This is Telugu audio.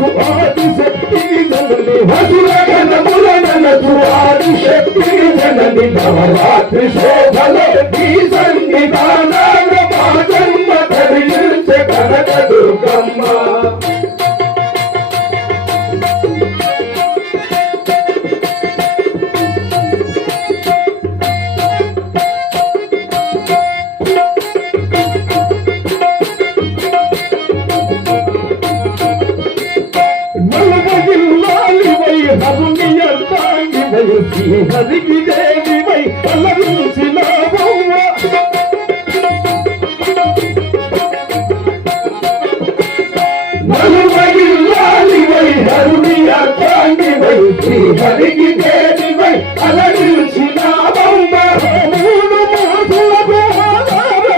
మనకు ఆది శక్తి జనని వసురగణముల మనకు ఆది శక్తి జనని నవరాత్రి శోభలో ఈ సంగీతాన జన్మ ధరించి కనక దుర్గమ్మ. నలుబగిల్లాలివై హరునియంతాంగివై శ్రీహరికి దేవివై అలరించినావమ్మ నలుబగిల్లాలివై హరునియంతాంగివై శ్రీహరికి దేవి